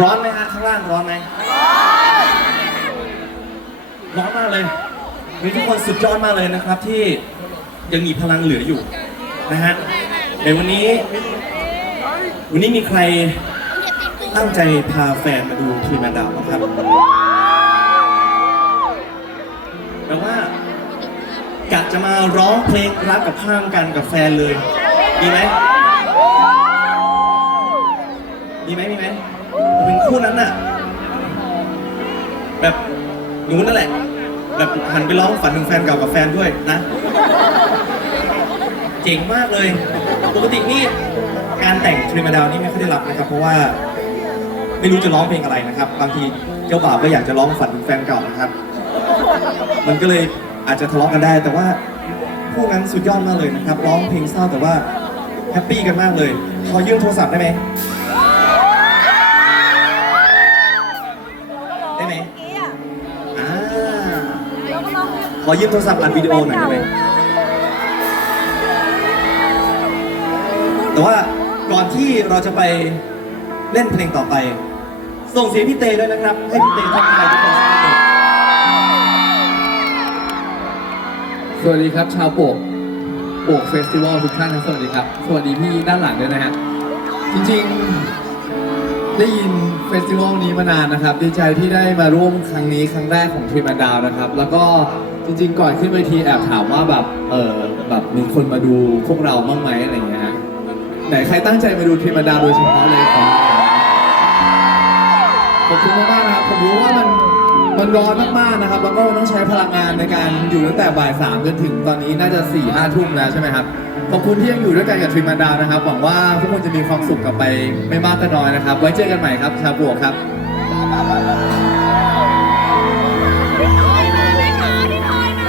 ร้อนไหมฮะข้างล่างร้อนไหมร้อนมากเลยมีทุกคนสุดยอดมากเลยนะครับ ที่ยังมีพลังเหลืออยู่นะฮะในวันนี้ วันนี้มีใครตั้งใจพาแฟนมาดูทีมแมนดาวบ้างครับแปลว่ากะจะมาร้องเพลงรักกับข้ามกันกับแฟนเลย ดีไหม เป็นคู่นั้นน่ะ แบบหนูนั่นแหละ แบบหันไปร้องฝันถึงแฟนเก่ากับแฟนด้วยนะ เจ๋งมากเลย ปกตินี่การแต่งทริมาดาวนี่ไม่ค่อยได้รับนะครับ เพราะว่า ไม่รู้จะร้องเพลงอะไรนะครับ บางทีเจ้าบ่าวก็อยากจะร้องฝันถึงแฟนเก่านะครับ มันก็เลยอาจจะทะเลาะกันได้ แต่ว่าพวกนั้นสุดยอดมากเลยนะครับ ร้องเพลงเศร้าแต่ว่าแฮปปี้กันมากเลย ขอยืมโทรศัพท์ได้ไหม อยืมโทรศัพท์อัดวิดีโอหน่อยได้ไหมแต่ว่าก่อนที่เราจะไปเล่นเพลงต่อไป ส่งเสียงพี่เตด้วยนะครับ ให้พี่เตทักทายทุกคนสักนิดหนึ่งสวัสดีครับ ชาวโปกโปกเฟสติวัลทุกท่านนะสวัสดีครับ สวัสดีพี่ด้านหลังด้วยนะฮะ จริงๆ ได้ยินเฟสติวัลนี้มานานนะครับ ดีใจที่ได้มาร่วมครั้งนี้ครั้งแรกของทรีมาดาวนะครับ แล้วก็จริงๆ ก่อนขึ้นเวทีแอบถามว่าแบบเออแบบมีคนมาดูพวกเราบ้างไหมอะไรอย่างเงี้ยฮะไหนใครตั้งใจมาดูทรีมาดาวโดยเฉพาะเลยขอขอบคุณมากๆนะครับผมรู้ว่ามัน มันร้อนมากๆนะครับ แล้วก็มันต้องใช้พลังงานในการอยู่ตั้งแต่บ่ายสามจนถึงตอนนี้น่าจะ4ี่ห้าทุ่มแล้วใช่ไหมครับ ขอบคุณที่ยังอยู่ด้วยกันกับทริมันดาวนะครับ หวังว่าทุกคนจะมีความสุขกลับไปไม่มากก็น้อยนะครับ ไว้เจอกันใหม่ครับ ชาวบวกครับ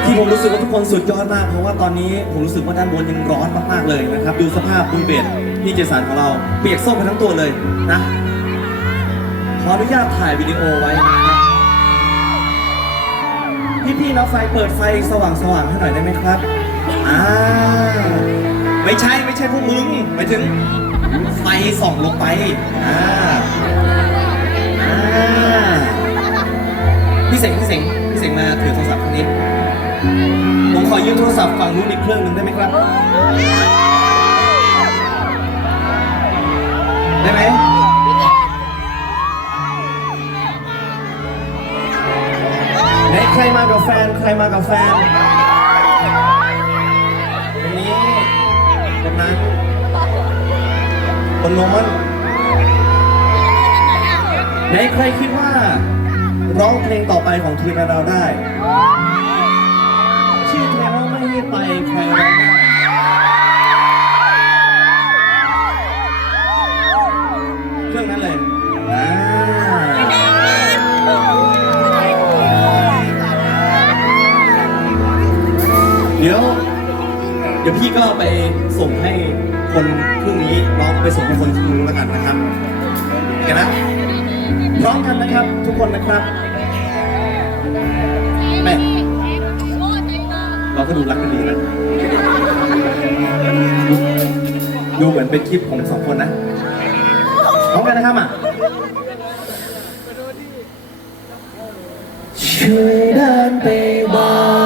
ที่ผมรู้สึกว่าทุกคนสุดยอดมาก เพราะว่าตอนนี้ผมรู้สึกว่าด้านบนยังร้อนมากๆเลยนะครับ ดูสภาพคุณเบสพี่เจสันของเราเปียกส้มไปทั้งตัวเลยนะ ขออนุญาตถ่ายวิดีโอไว้นะครับ พี่ๆน้องไฟเปิดไฟสว่างๆให้หน่อยได้ไหมครับ อ่า ไม่ใช่ไม่ใช่พวกมึงไปถึงไฟส่องลงไป อ่า อ่า พี่เสงพี่เสงพี่เสงมาถือโทรศัพท์คนนี้ผมขอยืมโทรศัพท์ฝั่งนู้นอีกเครื่องหนึ่งได้ไหมครับ ใครมากับแฟน ใครมากับแฟนคนนี้คนนั้นคนโน้นไหนใครคิดว่า ร้องเพลงต่อไปของทีมเราได้ ชื่อเพลงว่าไม่ให้ไปใครร้องได้ ดี๋ยวพี่ก็ไปส่งให้คนพรุ่งนี้ร้องไปส่งให้คนพรุ่งนี้แล้วกันนะครับโอเคนะพร้อมกันนะครับ ทุกคนนะครับแม่เราก็ดูรักกันดีนะดูเหมือนเป็นคลิปของสองคนนะพร้อมกันนะครับอะช่วยเดินไปบอ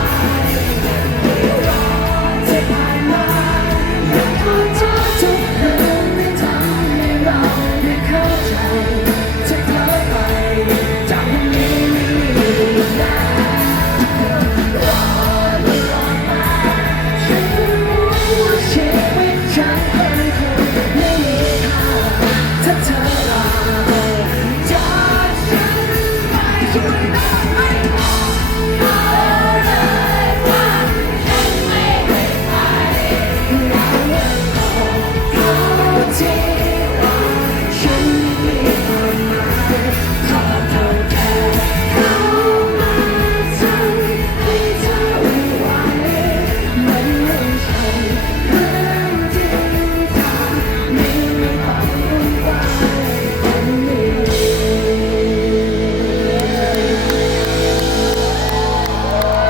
Bye.